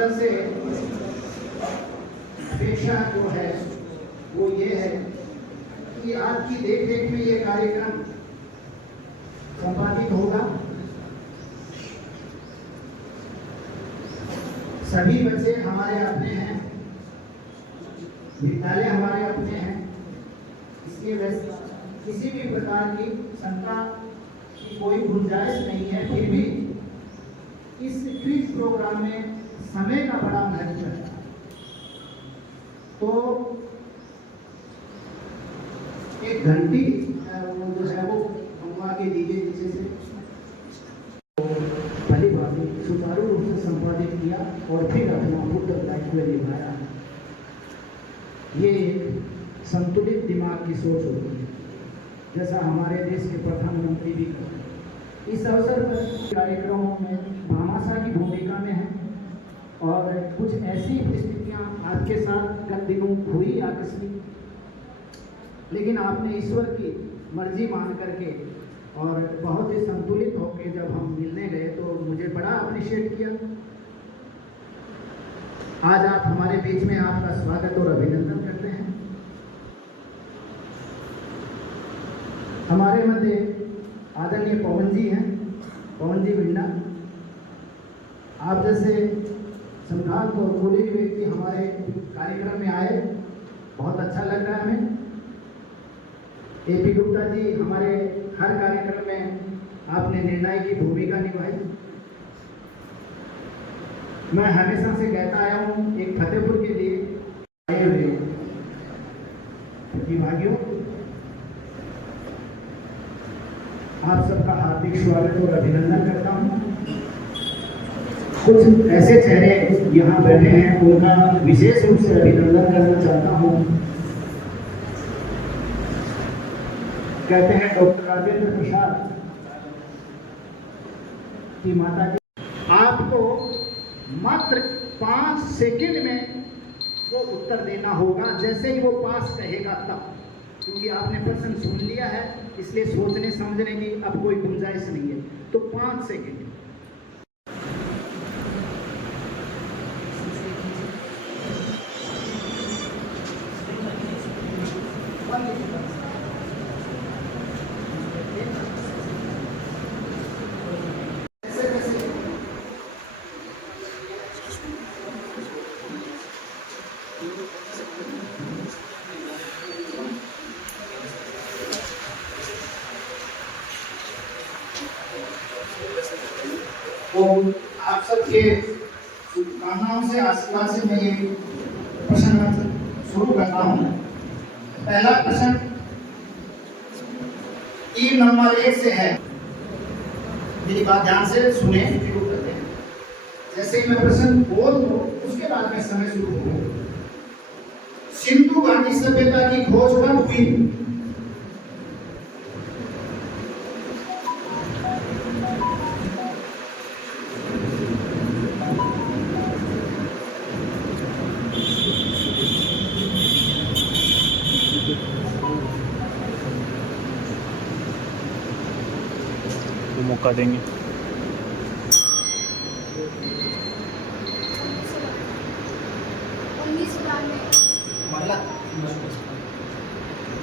तरह से अपेक्षा जो है वो ये है कि आपकी देख रेख में ये कार्यक्रम संपादित होगा। सभी बच्चे हमारे अपने हैं, विद्यालय हमारे अपने हैं, इसलिए वैसे किसी भी प्रकार की शंका की कोई गुंजाइश नहीं है। फिर भी इस क्विज प्रोग्राम में समय का बड़ा महत्व है, तो एक घंटी वो जो है वो मंगवा के दीजिए नीचे से। भली भांति सुचारू रूप से संपादित किया और फिर अपना उत्तरदायित्व निभाया। ये एक संतुलित दिमाग की सोच होती है, जैसा हमारे देश के प्रधानमंत्री भी करते हैं। इस अवसर पर कार्यक्रमों में भामाशाह की भूमिका में है और कुछ ऐसी परिस्थितियां आपके साथ कल दिनों हुई आकस्मिक, लेकिन आपने ईश्वर की मर्जी मान करके और बहुत ही संतुलित होकर जब हम मिलने गए तो मुझे बड़ा अप्रिशिएट किया। आज आप हमारे बीच में, आपका स्वागत और अभिनंदन करते हैं। हमारे मध्य आदरणीय पवन जी हैं, पवन जी बिंडा। आप जैसे संभ्रांत और कुलीन व्यक्ति हमारे कार्यक्रम में आए, बहुत अच्छा लग रहा है हमें। एपी गुप्ता जी, हमारे हर कार्यक्रम में आपने निर्णायक की भूमिका निभाई। मैं हमेशा से कहता आया हूँ, एक फतेहपुर के लिए आए हुए प्रतिभागियों, आप सबका हार्दिक स्वागत और अभिनंदन करता हूँ। कुछ ऐसे चेहरे यहाँ बैठे हैं, उनका विशेष रूप से अभिनंदन करना चाहता हूँ। कहते हैं डॉक्टर राजेंद्र प्रसाद की माता जी, आपको मात्र 5 सेकंड में वो उत्तर देना होगा, जैसे ही वो पास कहेगा तब, क्योंकि आपने प्रश्न सुन लिया है, इसलिए सोचने समझने की अब कोई गुंजाइश नहीं है। तो 5 सेकंड। तो आप सबके शुभकामनाओं से, आशीर्वाद से मैं ये प्रश्न शुरू करता हूँ। पहला प्रश्न 3 नंबर 1 से है। मेरी बात ध्यान से सुने, शुरू करते हैं। जैसे ही मैं प्रश्न बोल दूं उसके बाद में समय शुरू हो। सिंधु घाटी सभ्यता की खोज कब हुई? मौका देंगे।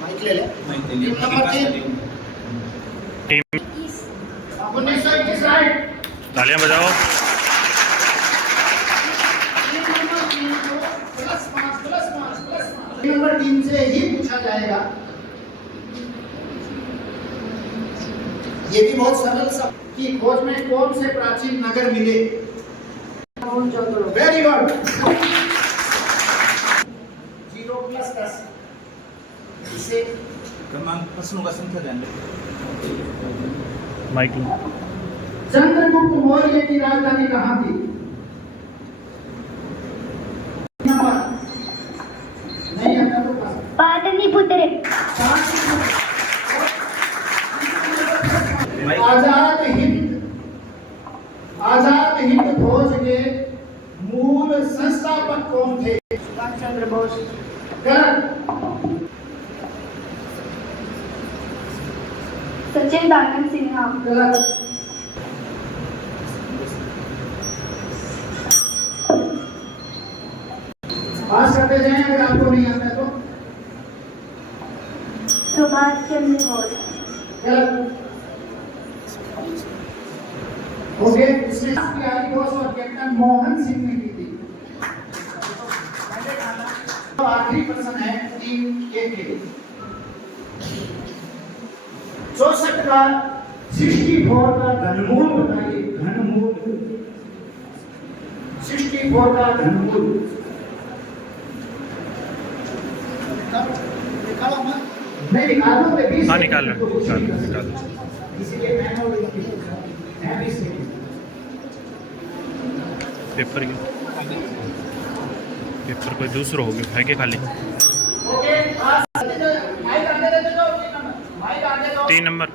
माइक ले ले। Team 1921 right. तालियां बजाओ। नंबर 3 से ही पूछा जाएगा। ये भी बहुत सरल सा कि खोज में कौन से प्राचीन नगर मिले? Very good. 0+10 इसे क्रमांक प्रश्नों का संख्या जान ले। माइक चंद्रगुप्त मौर्य की राजधानी कहाँ थी? नहीं आता तो पाटलिपुत्र। आजाद हिंद फौज के मूल संस्थापक कौन थे? सुभाष चंद्र बोस। सच्चिदानंद सिन्हा। पास करते जाएं अगर आपको नहीं आता तो। सुभाष चंद्र बोस। गलत। ओके, इसमें बिहारी बोस और कैप्टन मोहन सिंह ने की थी। तो आखिरी प्रश्न है 3 के लिए। 64 का 64 का घनमूल बताइए। घनमूल 64 का घनमूल नहीं निकाल दो। 20 हाँ निकाल लो, निकाल लो। इसीलिए मैं और है 20 सेकंड। पेपर कोई दूसरा हो गया है कि खाली ओके, माइक आगे दे दो। 3 नंबर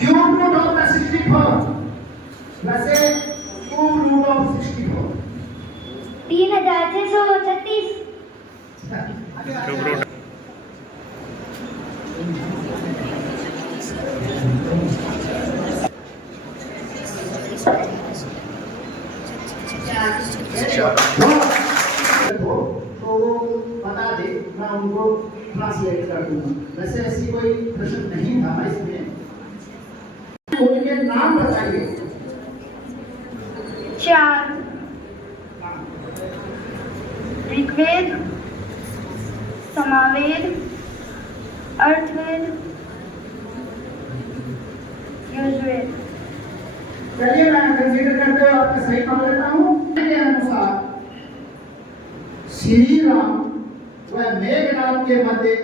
क्यूब रूट ऑफ 64 वैसे cube root of 64 3636। Cube root तो वो बता दे, मैं उनको ट्रांसलेट कर दूंगा। वैसे ऐसी कोई प्रश्न नहीं था इसमें। उनके नाम बताइए। 4 ऋग्वेद, समावेद, अर्थवेद, यजुर्वेद। चलिए मैं कंसीडर करते हुए आपका सही मान लेता हूँ। के अनुसार श्री राम व मेघनाद के मध्य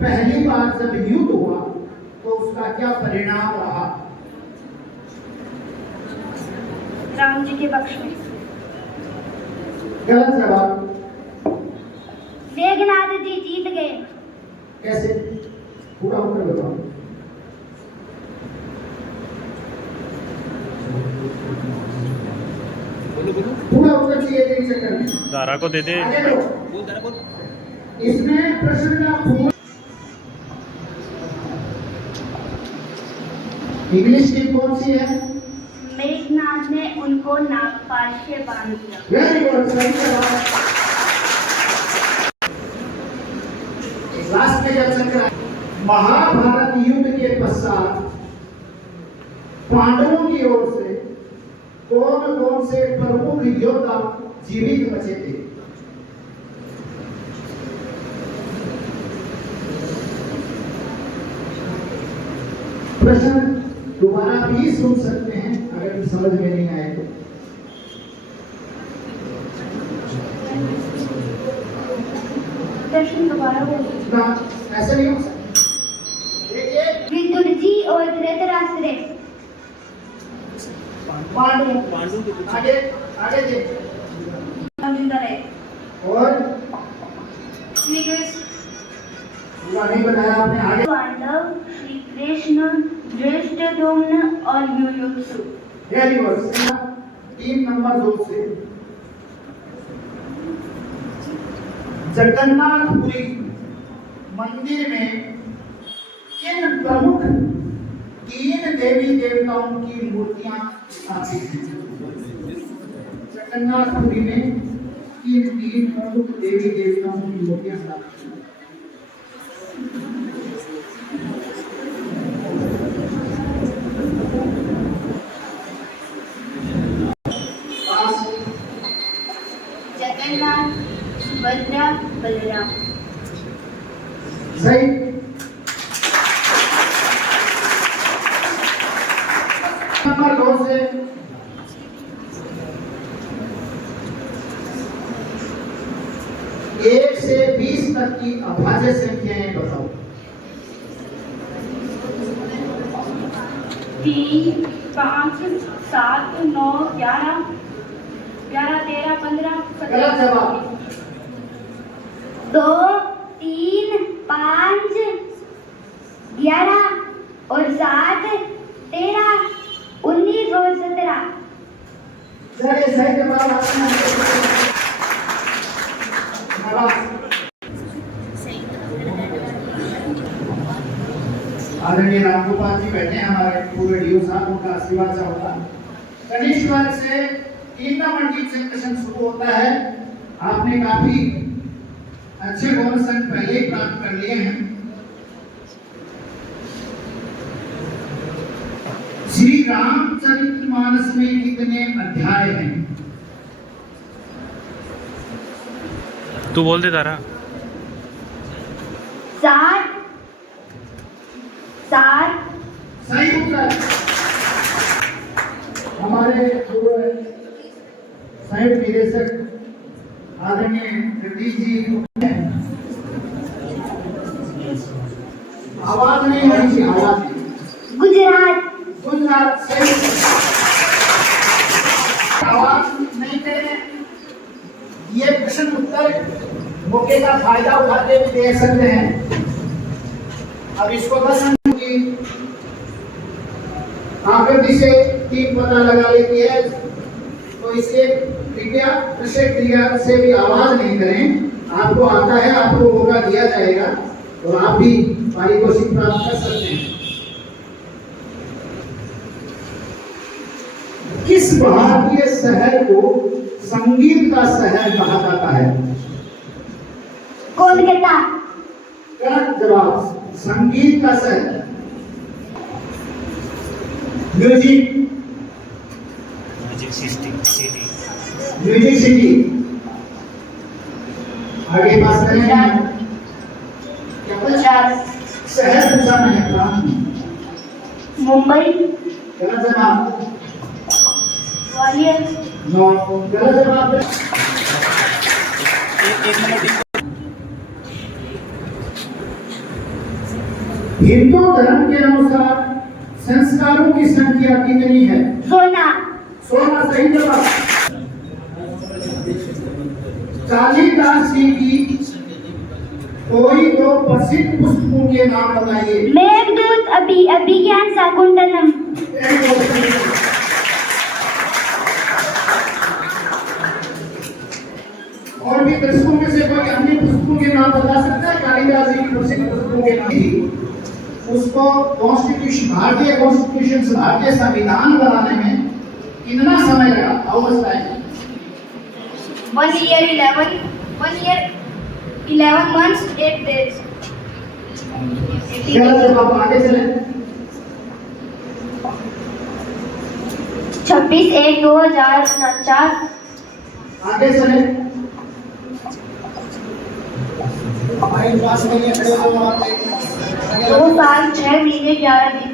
पहली बार जब युद्ध हुआ तो उसका क्या परिणाम रहा? राम जी के पक्ष में। गलत जवाब। मेघनाद जी जीत गए। कैसे? पूरा उत्तर बताओ। पूरा उत्तर चाहिए 3 सेकंड में। दारा को दे दे। आगे लो। इसमें प्रश्न का पूर्ण इंग्लिश की कौन सी है? मेघनाद ने उनको नागपाश से बांध दिया। वेरी गुड, सही जवाब। लास्ट में जब चक्र महाभारत युद्ध के पश्चात पांडवों की ओर से कौन कौन से प्रमुख योद्धा जीवित बचे थे? प्रश्न दोबारा भी सुन सकते हैं अगर समझ में नहीं आए तो। प्रश्न दोबारा बोलिए। ना ऐसा नहीं हो सकता। देखिए विदुर जी और धृतराष्ट्र। पांडु आगे आगे देखिए। और श्री कृष्ण, पूरा नहीं बताया आपने। आगे पांडव, श्री कृष्ण, धृष्टद्युम्न और युयुत्सु। Very good. 3 नंबर 2 से जगन्नाथपुरी मंदिर में किन प्रमुख 3 देवी देवताओं की मूर्तियां स्थापित हैं? जगन्नाथपुरी में किन 3 प्रमुख देवी देवताओं की मूर्तियां स्थापित हैं? जगन्नाथ, सुभद्रा, बलराम। सही। नंबर 2 से 1 से 20 तक की अभाज्य संख्याएं बताओ। 3, 5, 7, 9, 11, 13, 15, गलत जवाब। 2, 3, 5, 11 और 7, 13, 19 और 17। चलिए सही जवाब आपने आदरणीय रामगोपाल जी बैठे हैं हमारे पूरे डीओ साहब, उनका आशीर्वाद चाहूंगा। कनिष्ठ वर्ग से 3 नंबर से प्रश्न शुरू होता है। आपने काफी अच्छे बोनस अंक पहले ही प्राप्त कर लिए हैं। श्री रामचरितमानस में कितने अध्याय हैं? तू बोल दे तारा। 7 सही उत्तर। हमारे पूर्व संयुक्त निदेशक आदरणीय जगदीश जी, आवाज नहीं होनी चाहिए, आवाज नहीं। गुजरात सही। आवाज नहीं करें। ये प्रश्न उत्तर मौके का फायदा उठाते हुए दे सकते हैं। अब इसको 10 अंक की आकृति से 3 पता लगा लेती है, तो इसे कृपया प्रतिक्रिया से भी आवाज नहीं करें। आपको आता है, आपको मौका दिया जाएगा और आप भी पारितोषिक प्राप्त कर सकते हैं। किस भारतीय शहर को संगीत का शहर कहा जाता है? कोलकाता। गलत जवाब। संगीत का शहर म्यूजिक सिटी। आगे बात करें। गुजरात। शहर पूछा मैंने, प्रांत। मुंबई। गलत जवाब। ग्वालियर। नो, गलत जवाब। एक नंबर हिंदू धर्म के अनुसार संस्कारों की संख्या कितनी है? 16 सही जवाब। कालिदास जी की कोई 2 प्रसिद्ध पुस्तकों के नाम बताइए। मेघदूत, अभिज्ञान शाकुंतलम। और भी दर्शकों में से कोई अन्य पुस्तकों के नाम बता सकता है? कालिदास जी की प्रसिद्ध पुस्तकों के नाम। उसको भारतीय कॉन्स्टिट्यूशन, भारतीय संविधान बनाने में कितना समय लगा? अवस्था है 1 year 11 months 8 days। गलत जवाब। आगे चले। 26/1/2004। आगे चले। हमारे पास नहीं है, खड़े हो आप। 2 साल 6 महीने 11 दिन।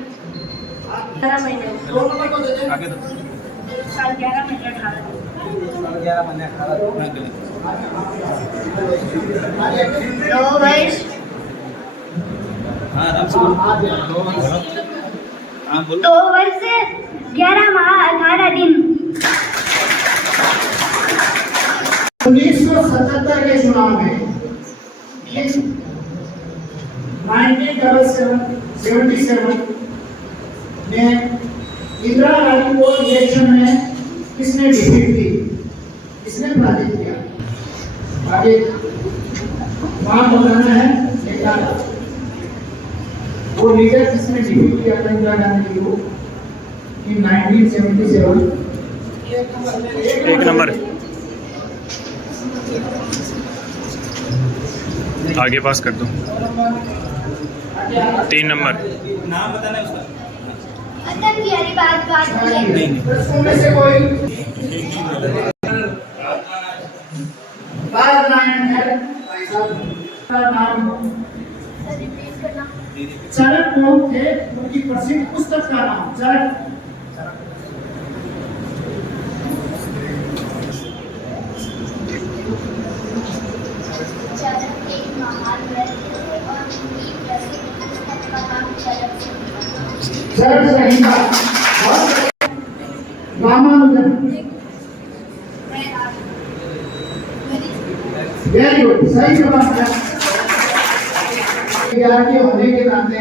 11 महीने। 2 नंबर को दे दें। आगे 1 साल 11 महीने 18 दिन। 11 महीने 18 दिन। 2 वर्ष। हाँ, आराम से बोलो। हाँ, बोलो। 2 वर्ष 11 माह 18 दिन। 1977 के चुनाव में 1977 में इंदिरा गांधी को इलेक्शन में किसने डिफीट की? किसने पराजित किया? आगे नाम बताना है। वो लीडर किसने डिफीट किया था इंदिरा गांधी को in 1977? एक नंबर। आगे पास कर दो। 3 नंबर। नाम बताना है उसका। अतन की हरी बात दर्शकों में से कोई राजनारायण है भाई साहब का नाम? चरक लोग थे, उनकी प्रसिद्ध पुस्तक का नाम चरक। एक महान ग्रंथ है और उनकी प्रसिद्ध पुस्तक का नाम चरक संहिता। रामानुजन। वेरी गुड, सही जवाब है। विद्यार्थी होने के नाते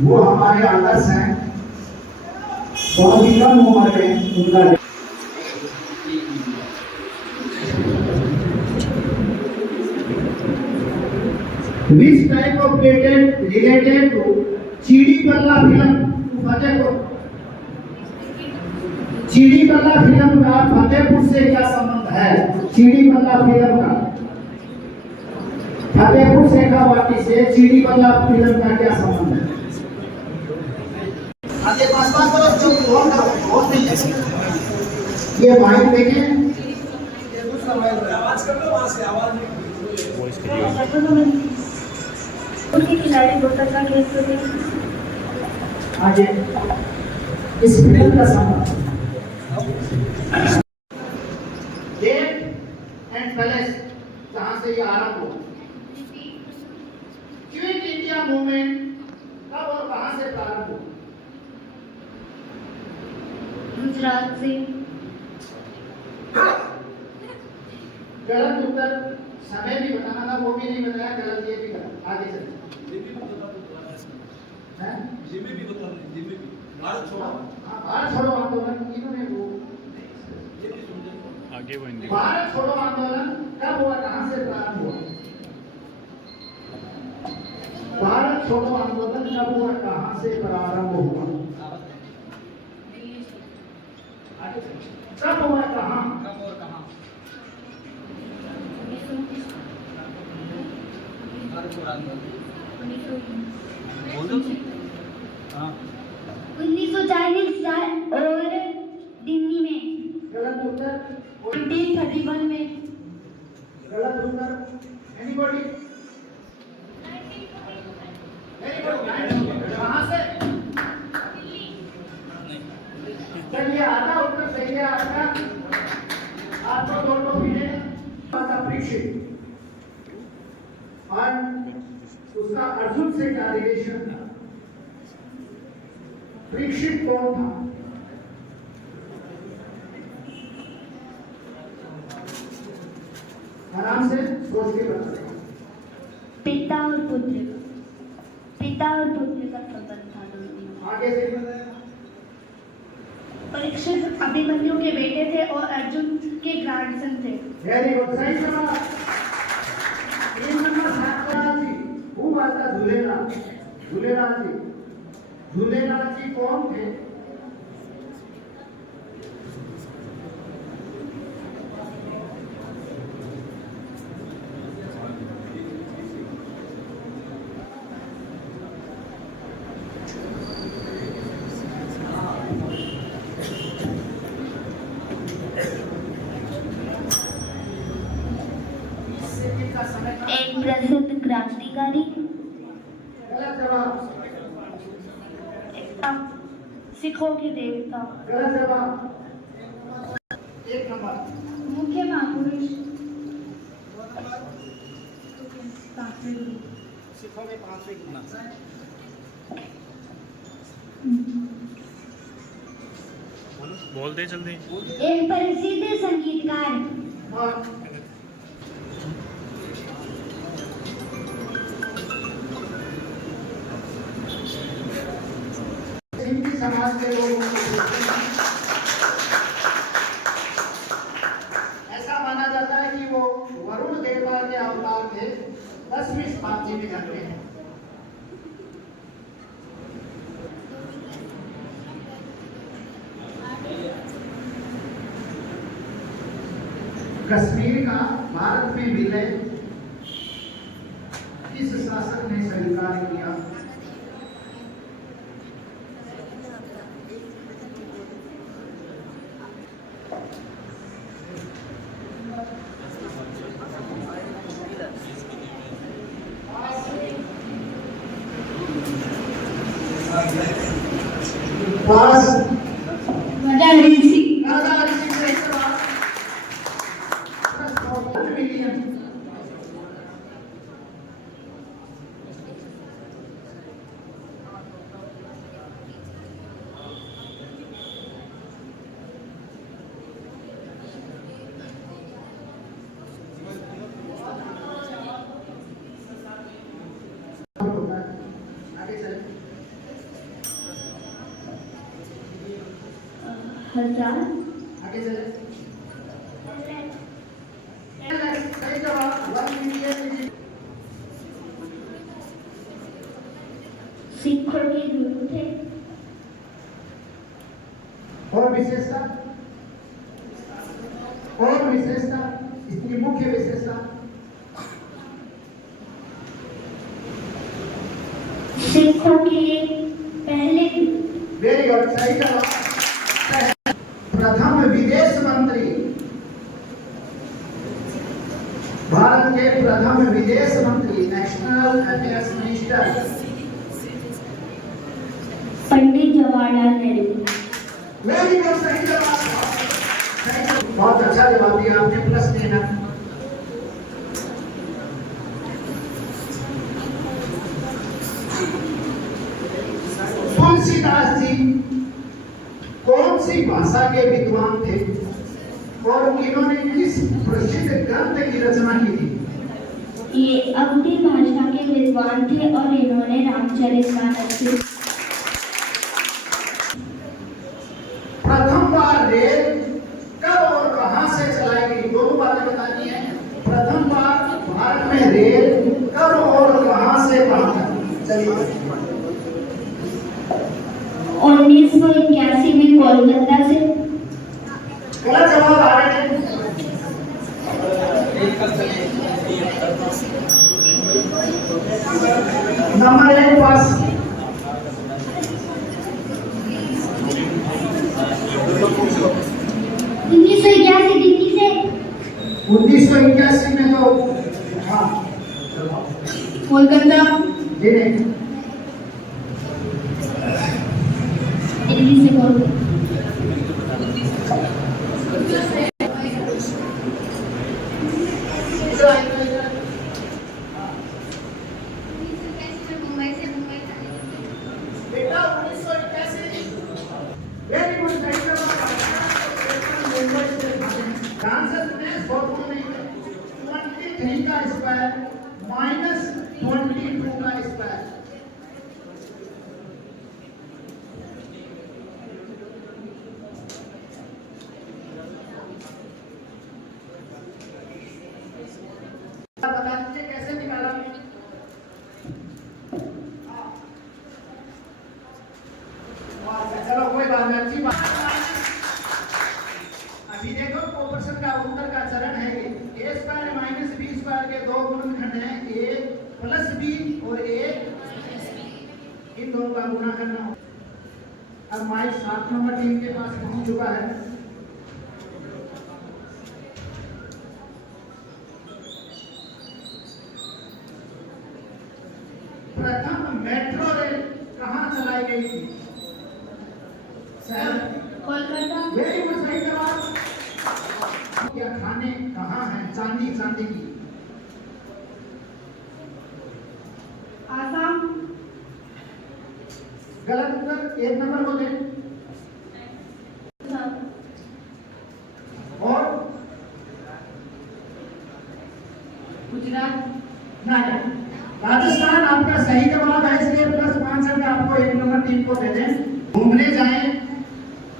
वो हमारे आदर्श हैं। बहुत ही कम उम्र में उनका Which type of patent related to चीड़ी पल्ला फिल्म? बताए को चीड़ी बल्ला फिल्म का फतेहपुर से क्या संबंध है? चीड़ी बल्ला फिल्म का फतेहपुर शेखावाटी से चीड़ी बल्ला फिल्म का क्या संबंध है? आगे पास करो, जो बहुत नहीं है। ये माइक देखें, ये दूसरा माइक आवाज कर दो, वहां से आवाज उनके खिलाड़ी बहुत अच्छा खेलते थे। आगे इस फिल्म का संबंध गेट एंड पैलेस जहां से ये आरंभ हुआ। क्विट इंडिया मूवमेंट कब और कहां से प्रारंभ हुआ? गुजरात से। गलत उत्तर, समय भी बताना था, वो भी नहीं बताया, गलत ये भी गलत। आगे चलिए। भारत छोड़ो आंदोलन, इन्होंने वो आगे वो हिंदी भारत छोड़ो आंदोलन कब हुआ, कहां से प्रारंभ हुआ? भारत छोड़ो आंदोलन कब हुआ, कहां से प्रारंभ हुआ? कब हुआ, कहां? बोल दो हाँ 1940 और दिल्ली में। गलत उत्तर, 1931 में। गलत उत्तर। एनीबॉडी? कहां से? चलिए, आधा उत्तर सही है आपका। आपको दोनों मिले। परीक्षित और उसका अर्जुन से क्या रिलेशन था? परीक्षित कौन था? आराम से सोच के बताइए। पिता और पुत्र का संबंध था दोनों में। आगे से बताया। परीक्षित अभिमन्यु के बेटे थे और अर्जुन के ग्रैंडसन थे। वेरी गुड, सही जवाब। 3 नंबर साक्षात जी, वो बात का झूलेलाल जी कौन थे? एक प्रसिद्ध क्रांतिकारी। गलत जवाब। सिखों के देवता। गलत जवाब। 1 नंबर। मुख्य महापुरुष। सिखों में 5वें गुरु। बोल दे जल्दी। एक प्रसिद्ध संगीतकार। हाँ। सिंधी समाज के लोग ऐसा माना जाता है कि वो वरुण देवता के अवतार थे, 10वीं शताब्दी में जन्मे हैं। कश्मीर का भारत में विलय किस शासक ने स्वीकार किया? पास राजा हरि सिंह। राजा हरि सिंह से मिलियन। आगे चले। 1000। आगे चले। सही जवाब 1 मिलियन। सिखों के गुरु थे। और विशेषता और विशेषता, इसकी मुख्य विशेषता सिखों के पहले वेरी गुड, सही जवाब। प्रथम विदेश मंत्री, भारत के प्रथम विदेश मंत्री, national affairs minister, Pandit Jawaharlal Nehru. Very good, सही जवाब। बहुत अच्छा जवाब दिया आपने, प्लस देना। तुलसीदास जी कौन सी भाषा के विद्वान थे और इन्होंने किस प्रसिद्ध ग्रंथ की रचना की थी? ये अवधी भाषा के विद्वान थे और इन्होंने रामचरितमानस की। प्रथम बार रेल कब और कहां से चलाई गई? दोनों बातें बतानी है। प्रथम बार भारत में रेल कब और कहां से पहुंचा? चलिए। 1981 में कोलकाता से। गलत जवाब आ रहे हैं। नंबर 1 पास। 1981 दिल्ली से। 1981 में तो हाँ कोलकाता। जी नहीं, दिल्ली से कोलकाता। बेटा 1981। वेरी गुड, सही जवाब। मुंबई से आंसर सुने, बहुत नहीं है। 23 का स्क्वायर माइनस 22 का स्क्वायर। बता दीजिए कैसे निकाला? चलो कोई बात नहीं, अच्छी बात। अभी देखो प्रोपोर्शन का उत्तर का चरण है ये। a square minus B square के दो गुणनखंड हैं, a प्लस बी और a, इन दोनों का गुणा करना हो। अब माइक 7 नंबर टीम के पास पहुंच चुका है। प्रथम मेट्रो रेल कहां चलाई गई थी? शहर कोलकाता। वेरी गुड, सही जवाब। क्या खाने कहाँ हैं? चांदी चांदी की। आसाम। गलत उत्तर, 1 नंबर को दें। और गुजरात। नहीं, राजस्थान आपका सही जवाब है, इसलिए प्लस 5 अंक आपको 1 नंबर टीम को दे दें। घूमने जाएं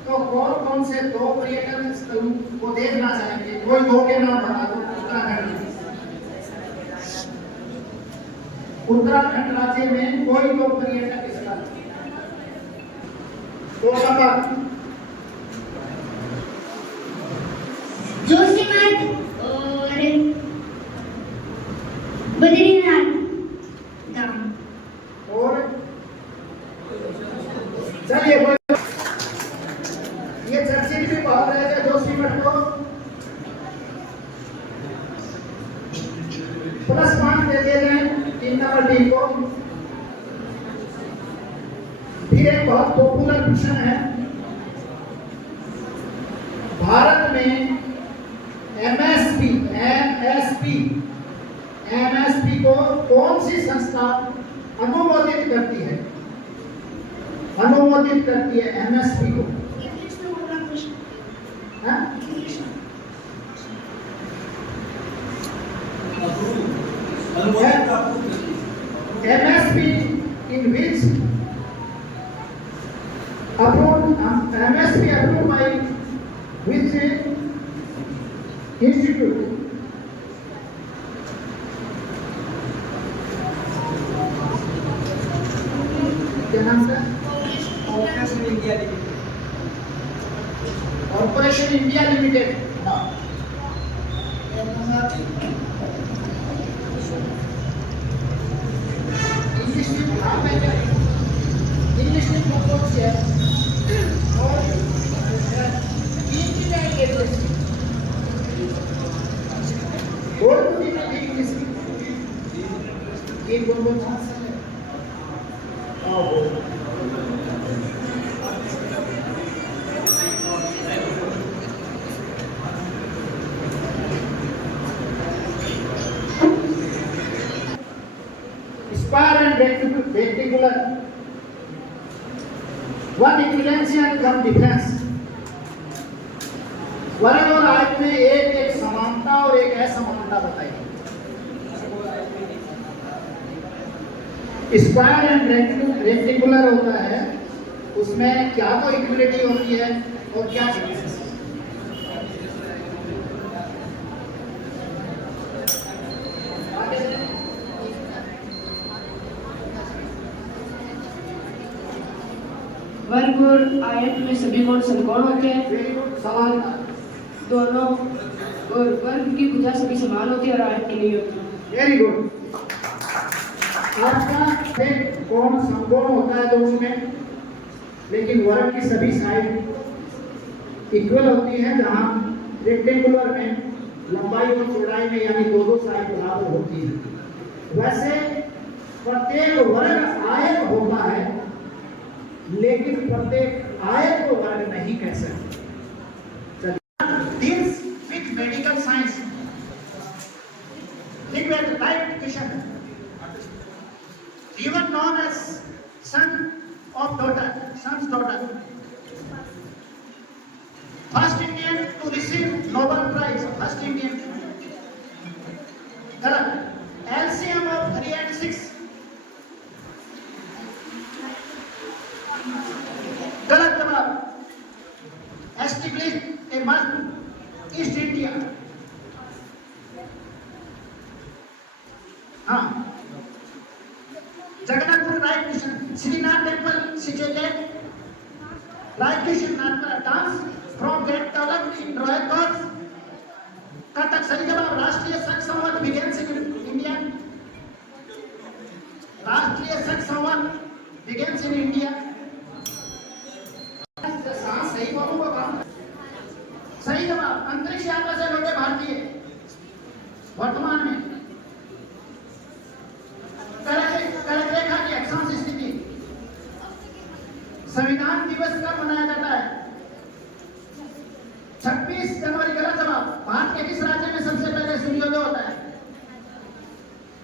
तो कौन से 2 पर्यटन स्थलों को देखना चाहेंगे? कोई 2 के नाम बता दो। उत्तराखंड राज्य में कोई 2 पर्यटक स्थल। 2 नंबर जोशीमठ और बद्रीनाथ धाम। और चलिए ये चर्चित भी बहुत रहेगा जोशीमठ को। प्लस 5 दे दिए जाए 3 नंबर टीम को। फिर एक बहुत पॉपुलर प्रश्न है, भारत में एमएसपी को कौन सी संस्था अनुमोदित करती है? अनुमोदित करती है एमएसपी को। MSP in which approved by which institute? क्या नाम था? Corporation India limited. इंग्लिश में आप इंग्लिश में कौन सी है और तीन की जाएंगे और इंग्लिश तीन कौन Spar and rectangular. One equivalency and one difference. वर्ग और आयत में एक समानता और एक असमानता बताइए. स्क्वायर एंड रेक्टेंगुलर होता है, उसमें क्या तो इक्विलिटी होती है और क्या डिफरेंस. वर्ग और आयत में सभी कोण समकोण होते हैं. Very good. समानता दोनों और वर्ग की भुजा सभी समान होती है और आयत की नहीं होती. Very good. आपका एक कोण समकोण होता है दोनों में, लेकिन वर्ग की सभी साइड इक्वल होती है. जहां रेक्टेंगुलर में लंबाई और चौड़ाई में यानी दो साइड बराबर होती है. वैसे प्रत्येक वर्ग आयत होता है, लेकिन प्रत्येक आयत को वर्ग नहीं कह सकते. Deals with medical science. Think about the right question. Even known as son's daughter. First Indian to receive Nobel Prize. First Indian. Correct. LCM of 3 and 6. गलत जवाब. Established a month East India. हाँ. Jagannathpur right question. Shrinath temple situated. Right question. Not dance from get developed in royal courts. Kathak सही जवाब. राष्ट्रीय संघ संवत begins in India. राष्ट्रीय संघ संवत begins in India. सही जवाब. अंतरिक्ष यात्रा से लौटे भारतीय वर्तमान में कर्क रेखा की अक्षांश स्थिति. संविधान दिवस कब मनाया जाता है? 26 जनवरी. गलत जवाब. भारत के किस राज्य में सबसे पहले सूर्योदय होता है?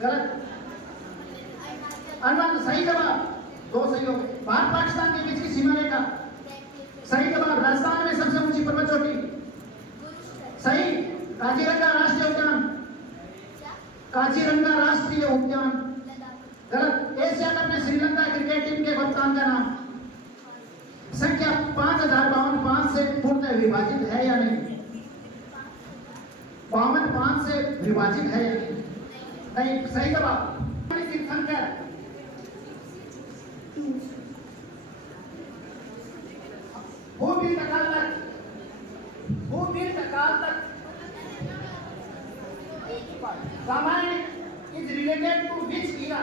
गलत. अरुणाचल. सही जवाब. दो सही हो गए. भारत पाकिस्तान के बीच की सीमा रेखा. सही जवाब. राजस्थान में सबसे ऊंची पर्वत चोटी. सही. काजीरंगा राष्ट्रीय उद्यान. काजीरंगा राष्ट्रीय उद्यान. गलत. एशिया कप में श्रीलंका क्रिकेट टीम के कप्तान का नाम. संख्या 5052 5 से पूर्णतः विभाजित है या नहीं? 52 5 से विभाजित है या नहीं? नहीं. सही जवाब. संख्या काल तक Ramayan is related to which era?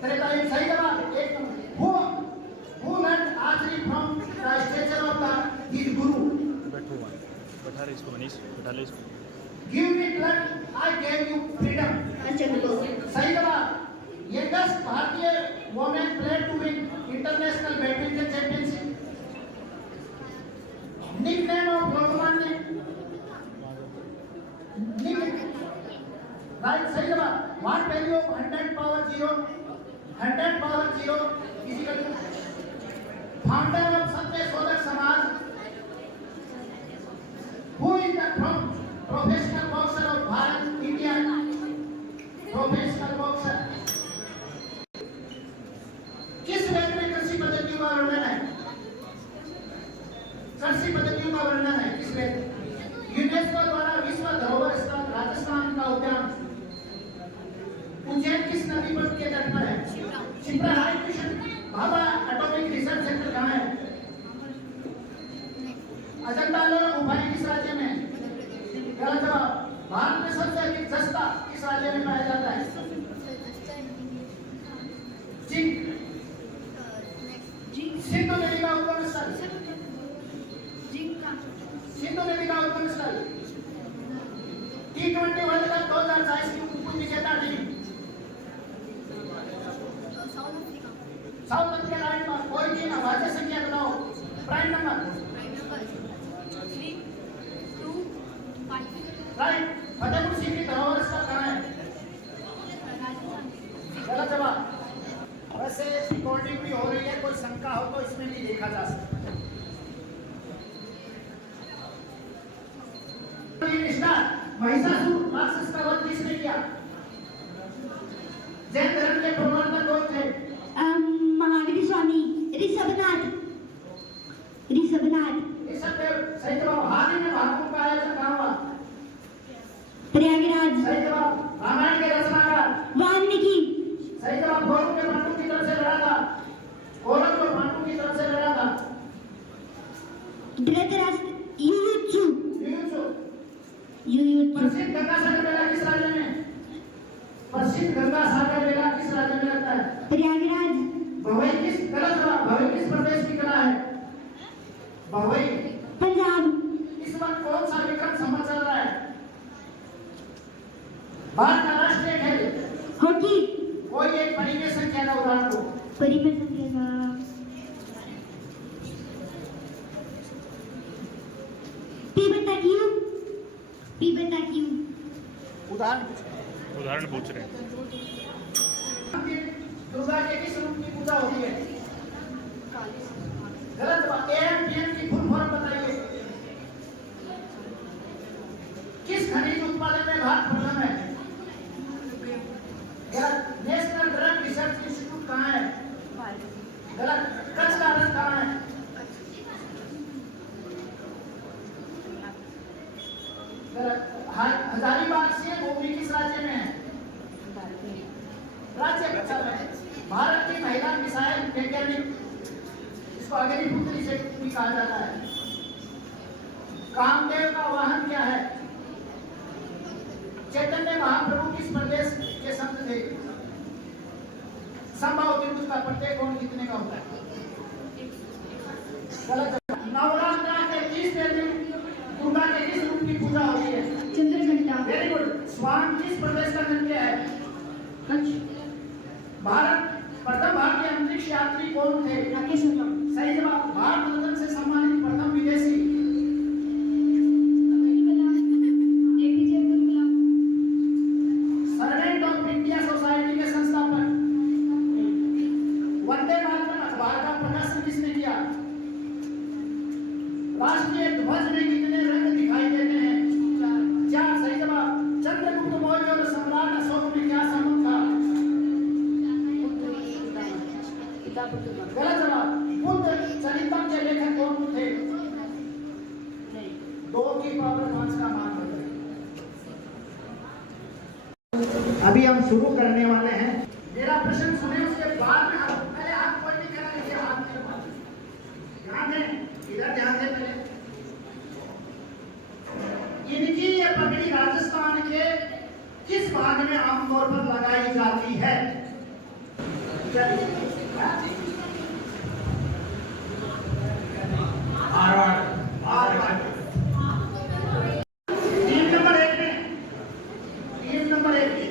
त्रेतायुग. सही जवाब. एक who learned archery from the stature of his guru? बैठा ले इसको मनीष, बैठा ले इसको. Give me blood, I gave you freedom. सही जवाब. यंगेस्ट भारतीय women player to win international badminton championship. Nickname of Lokmanya. Right. सही जवाब. What value of 100 power 0? 100 power 0 equal to founder of Satya Shodhak Samaj. Who is the professional boxer of Bharat India? Professional boxer. किस वेद में कृषि पद्धतियों का वर्णन है? कृषि पद्धतियों का वर्णन है किस वेद? यूनेस्को द्वारा विश्व धरोहर स्थल राजस्थान का उद्यान. उज्जैन किस नदी पर के तट पर है? Shipra. Right question. Bhabha atomic research centre कहाँ है? अजंता लोग गुफाएं किस राज्य में? गलत जवाब। भारत में सबसे अधिक जस्ता किस राज्य में पाया जाता है? जिंक। सिंधु नदी का उद्गम स्थल। सिंधु नदी का उद्गम स्थल। T20 वर्ल्ड कप 2022 की उप विजेता टीम साउथ अफ्रीका। राइट पर कोई टीम अभाज्य संख्या बताओ। Prime number. Right. Fatehpur Sikri धरोहर स्थल कहाँ है? गलत जवाब। वैसे रिकॉर्डिंग भी हो रही है, कोई शंका हो तो इसमें भी देखा जा सकता है। महिषासुर राक्षस का वध किसने किया? जैन धर्म के प्रवर्तक कौन थे? महावीर स्वामी ऋषभनाथ। ऋषभदेव। सही जवाब। हाल ही में भागवत का आयोजन कहाँ हुआ? प्रयागराज। सही जवाब। रामायण के रचनाकार? वाल्मीकि। सही जवाब। कौरव के पांडु की तरफ से लड़ा था? कौरव को पांडु की तरफ से लड़ा था? धृतराष्ट्र। युयुत्सु। प्रसिद्ध गंगा सागर मेला किस राज्य में? प्रसिद्ध गंगा सागर मेला किस राज्य में लगता है? प्रयागराज। भवई किस गलत जवाब। भवई किस प्रदेश की कला है? भवई पंजाब। इस वक्त कौन सा विक्रम संवत चल रहा है? भारत का राष्ट्रीय खेल? हॉकी। कोई एक परिमेय संख्या का उदाहरण दो। परिमेय संख्या उदाहरण पूछ रहे हैं। दुर्गा के किस रूप की पूजा होती है? गलत जवाब। एएमपीएम की फुल फॉर्म बताइए। किस खनिज उत्पादन में भारत प्रथम है? गलत। नेशनल ड्रग रिसर्च इंस्टीट्यूट कहाँ है? गलत। कच्छ का रण कहाँ है? गलत। हजारीबाग से भूमि किस राज्य में है? राज्य भारत की महिला मिसाइल वैज्ञानिक, इसको अग्निपुत्री से भी कहा जाता है। कामदेव का वाहन क्या है? चैतन्य महाप्रभु किस प्रदेश के संत थे? संभव बिंदु का प्रत्येक कोण कितने का होता है? गलत। नवरात्र के 30 दिन दुर्गा के किस रूप की पूजा होती है? चंद्रघंटा। Very good. स्वान किस प्रदेश का नृत्य है? कच्छ। भारत प्रथम भारतीय अंतरिक्ष यात्री कौन थे? राकेश शर्मा। सही जवाब। भारत रत्न से सम्मानित प्रथम विदेशी? APJ Abdul Kalam. Servant of India society के संस्थापक? वंदे मातरम अखबार का प्रकाशन किसने किया? राष्ट्रीय ध्वज में कितने रंग दिखाई देते हैं? 4। सही जवाब। चंद्रगुप्त मौर्य और सम्राट अशोक में क्या संबंध था? गलत जवाब। बुद्ध चरितम के लेखक कौन थे? 2 की पावर 5 का मान है। अभी हम शुरू करने वाले हैं। मेरा प्रश्न सुने, उसके बाद में आप पहले हाथ कोई नहीं करा लीजिए। हाथ मेरे पास ध्यान दें, इधर ध्यान दें पहले। इनकी ये पगड़ी राजस्थान के किस भाग में आमतौर पर लगाई जाती है? चलिए। टीम नंबर 1 में, टीम नंबर 1 में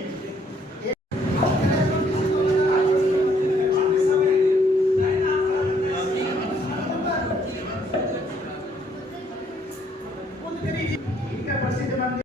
प्रसिद्ध मंदिर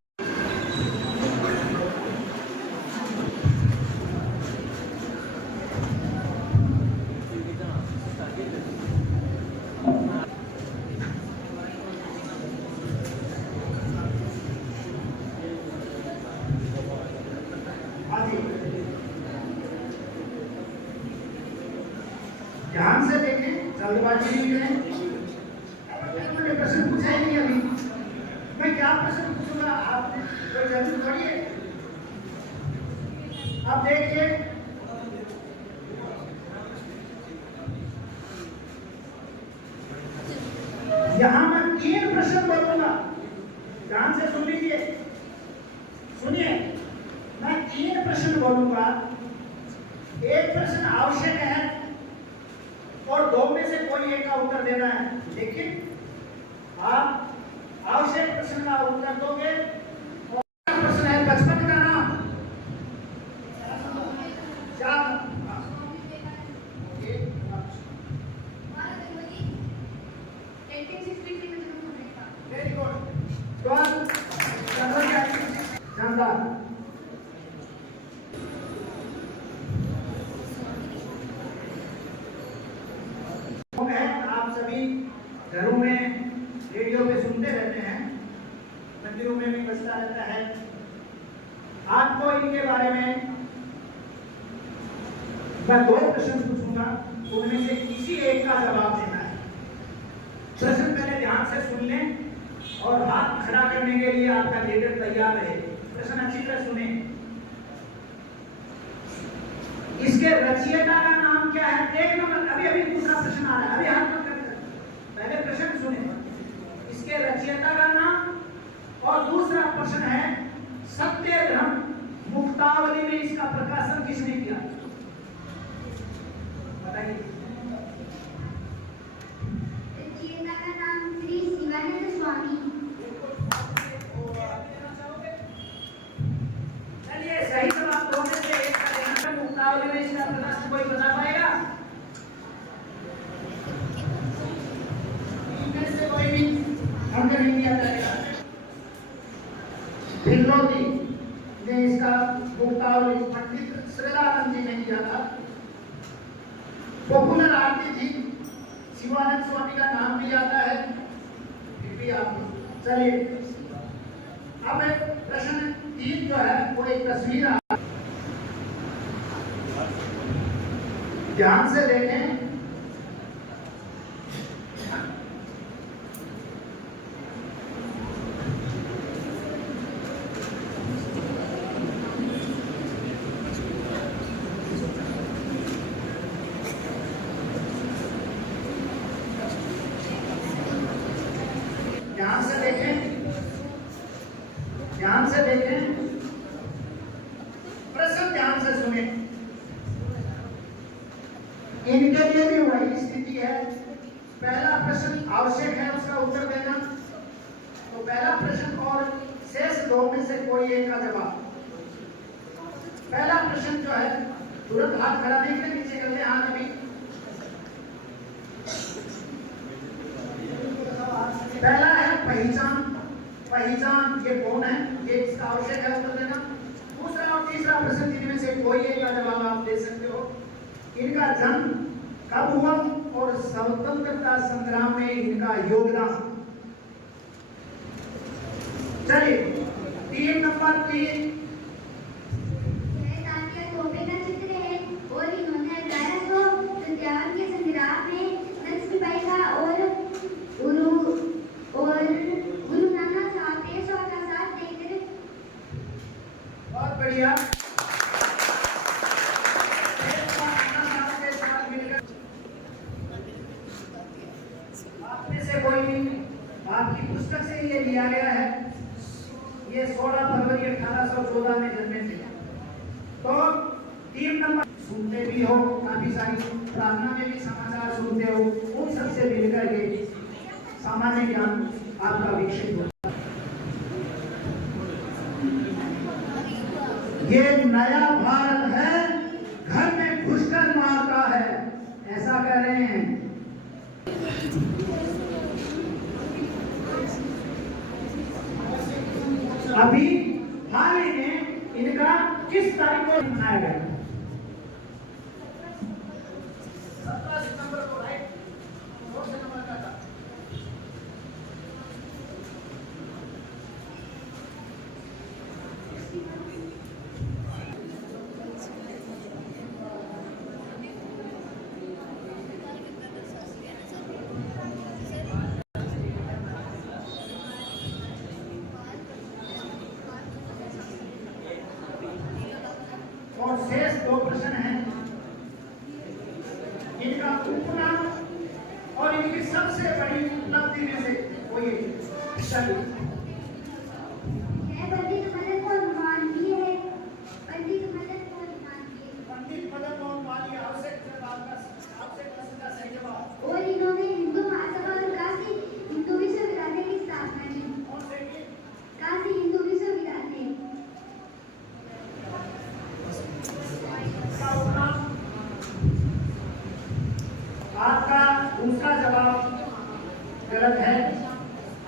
ध्यान से देखें, जल्दबाजी नहीं करें। मैंने प्रश्न पूछा ही नहीं अभी। मैं क्या प्रश्न पूछूंगा? आपने कोई जल्दी पढ़िए। आप देखिए, यहां मैं 3 प्रश्न बोलूंगा, ध्यान से सुन लीजिए। सुनिए, मैं 3 प्रश्न बोलूंगा। एक प्रश्न आवश्यक है और 2 में से कोई एक का उत्तर देना है, लेकिन आप आवश्यक प्रश्न का उत्तर दोगे। और प्रश्न है बचपन का नाम। Very good. शानदार। आप सभी घरों में रेडियो पे सुनते रहते हैं, मंदिरों में भी बजता रहता है। आपको इनके बारे में मैं 2 प्रश्न पूछूंगा, उनमें से किसी एक का जवाब देना है। प्रश्न पहले ध्यान से सुन लें और हाथ खड़ा करने के लिए आपका लीडर तैयार रहे। प्रश्न अच्छी तरह सुने। इसके रचयिता का नाम क्या है? 1 नंबर। अभी दूसरा प्रश्न आ रहा है, अभी हाथ मत करना, पहले प्रश्न सुने। इसके रचयिता का नाम। और दूसरा प्रश्न है सत्य धर्म मुक्तावली में इसका प्रकाशन किसने किया? बताइए। रचयिता का नाम श्री शिवानंद स्वामी। चलिए, सही जवाब 2 में से 1 का देना। मुक्तावली में इसका प्रकाशन कोई बता पाएगा? इनमें से कोई भी अंक नहीं दिया जाएगा। भिल्लोती ने इसका मुक्तावली पंडित श्रीलानंद जी ने किया था। पॉपुलर आरती थी, शिवानंद स्वामी का नाम भी आता है, फिर भी आप चलिए। अब प्रश्न 3 जो है वो एक तस्वीर ध्यान से देखें। ध्यान से देखें, ध्यान से देखें, प्रश्न ध्यान से सुने। इनके लिए भी वही स्थिति है। पहला प्रश्न आवश्यक है उसका उत्तर देना, तो पहला प्रश्न और शेष 2 में से कोई एक का जवाब। पहला प्रश्न जो है, तुरंत हाथ खड़ा नहीं करके नीचे करते हैं हाथ। अभी पहला है पहचान। पहचान ये कौन है, ये इसका आवश्यक है उत्तर देना। दूसरा और तीसरा प्रश्न जिनमें से कोई एक का जवाब आप दे सकते हो। इनका जन्म कब हुआ और स्वतंत्रता संग्राम में इनका योगदान। चलिए, 3 नंबर 3। तात्या टोपे का चित्र है और इन्होंने 1157 के संग्राम में लक्ष्मीबाई का और गुरु नानक साहब पेशवा का साथ देकर। बहुत बढ़िया। आप में से कोई भी, आपकी पुस्तक से ये लिया गया है। ये 16 फरवरी 1814 में जन्मे थे। तो 3 नंबर सुनते भी हो, काफी सारी प्रार्थना में भी समाचार सुनते हो, उन सबसे मिलकर के सामान्य ज्ञान आपका विकसित होता है। ये नया भारत है, घर में घुसकर मारता है, ऐसा कह रहे हैं। अभी हाल ही में इनका किस तारीख को मनाया गया? 17 सितंबर को, राइट? कौन से नंबर का था? और शेष 2 प्रश्न हैं। इनका उपनाम और इनकी सबसे बड़ी उपलब्धि में से कोई एक। है बंदी मदद को अनुमान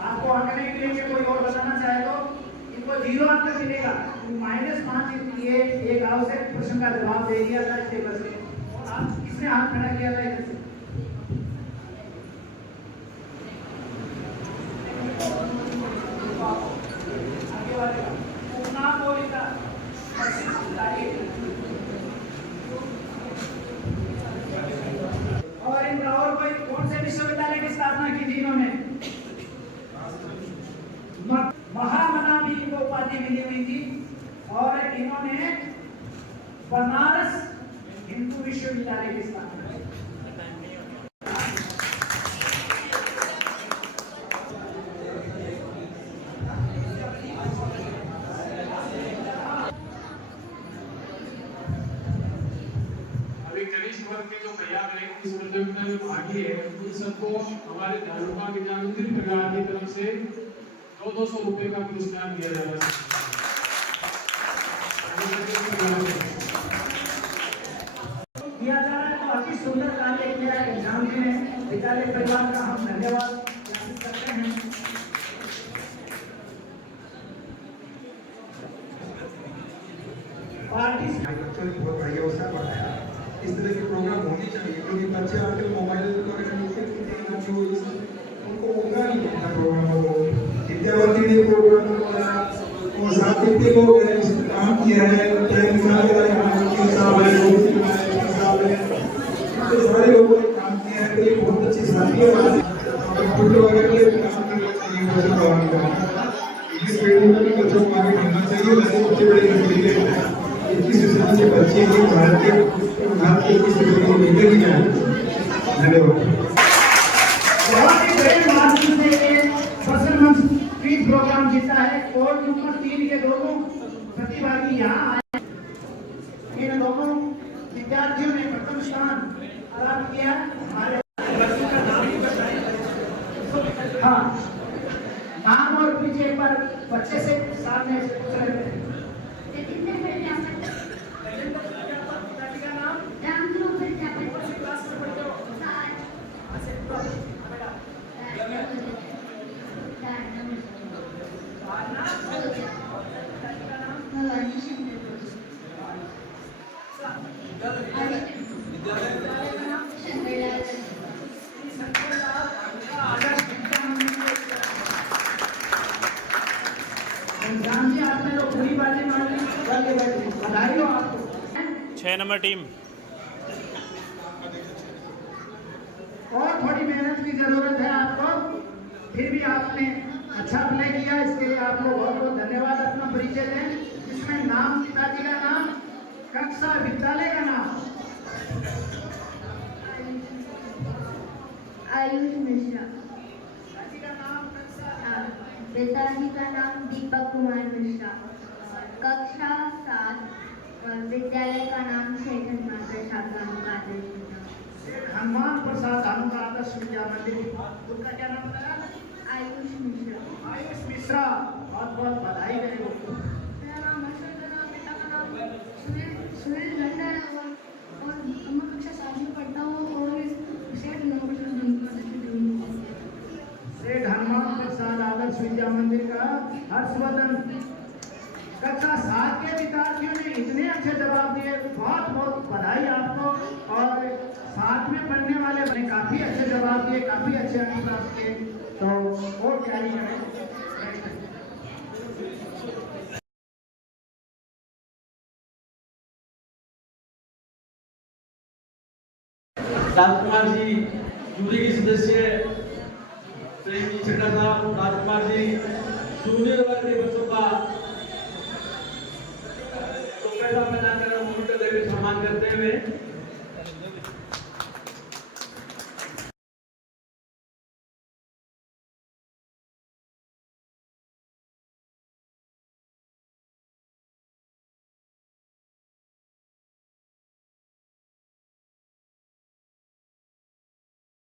आपको आंकने के लिए कोई और बताना चाहे तो इनको 0 अंक मिलेगा। -5 ये एक आवश्यक प्रश्न का जवाब दे दिया था इस पेपर से। और आप किसने हाथ खड़ा किया था इधर से? आगे वाले का उपनाम बोलिका और इनका और कोई कौन से विश्वविद्यालय की स्थापना की थी इन्होंने? महामना भी इनको उपाधि मिली हुई थी। और इन्होंने बनारस हिंदू विश्वविद्यालय की स्थापना की। के जो तैयार है इस प्रतियोगिता में भाग लिए उन सबको हमारे तालुका के जागृति परिवार की तरफ से 200 रुपए का पुरस्कार दिया जा रहा है। तो अति सुंदर कार्य किया एग्जाम में विद्यालय परिवार का हम धन्यवाद करते हैं। पार्टी बच्चों ने बहुत बढ़िया उत्साह बढ़ाया। इस तरह के प्रोग्राम होने चाहिए क्योंकि बच्चे आजकल मोबाइल वगैरह उनको मौका नहीं मिलता प्रोग्राम हो। विद्यावती ने प्रोग्राम बनाया और साहित्य को काम किया है। सारे लोगों ने काम किया है। तो बहुत अच्छी साथी है इस फील्ड में बच्चों को आगे बढ़ना चाहिए। वैसे बच्चे बड़े नजरिए 21वीं सदी के बच्चे ही भारत के 21वीं सदी में मिलेगी जाए। धन्यवाद। बहुत ही बड़े माध्यम से ये फसल मंच क्विज प्रोग्राम जीता है। कोर्ट नंबर 3 के दोनों प्रतिभागी यहाँ आए। इन दोनों विद्यार्थियों ने प्रथम स्थान प्राप्त किया। हमारे हाँ नाम और पीछे एक बार बच्चे से सामने आपने तो पूरी बातें मान ली। बधाई हो आपको। 6 नंबर टीम। और थोड़ी मेहनत की जरूरत है आपको। फिर भी आपने अच्छा प्ले किया, इसके लिए आपको बहुत बहुत धन्यवाद। अपना परिचय दें, इसमें नाम, पिताजी का नाम, कक्षा, विद्यालय का नाम। आयुष मिश्रा। पिताजी का नाम, कक्षा। पिताजी का नाम दीपक कुमार मिश्रा। कक्षा 7 और विद्यालय का नाम शेठ हनुमान प्रसाद आदर्श। हनुमान प्रसाद आदर्श विद्या मंदिर। उनका क्या नाम बताया? आयुष मिश्रा। आयुष मिश्रा, बहुत बहुत बधाई मेरे को। मेरा नाम अशोक है, पिता का नाम सुनील झंडा है और मैं कक्षा 7 में पढ़ता हूँ और सेठ हनुमान प्रसाद आदर्श विद्या मंदिर का हर्षवर्धन। कक्षा 7 के विद्यार्थियों ने इतने अच्छे जवाब दिए, बहुत बहुत बधाई आपको। और 7 में पढ़ने वाले ने काफी अच्छे जवाब दिए, काफी अच्छे अंक प्राप्त किए। तो और तैयारी करें। राजकुमार जी जूरी के सदस्य प्रेमी छठा साहब, राजकुमार जी जूनियर वर्ग के बच्चों का टोकरा में जाकर उनको देकर सम्मान करते हुए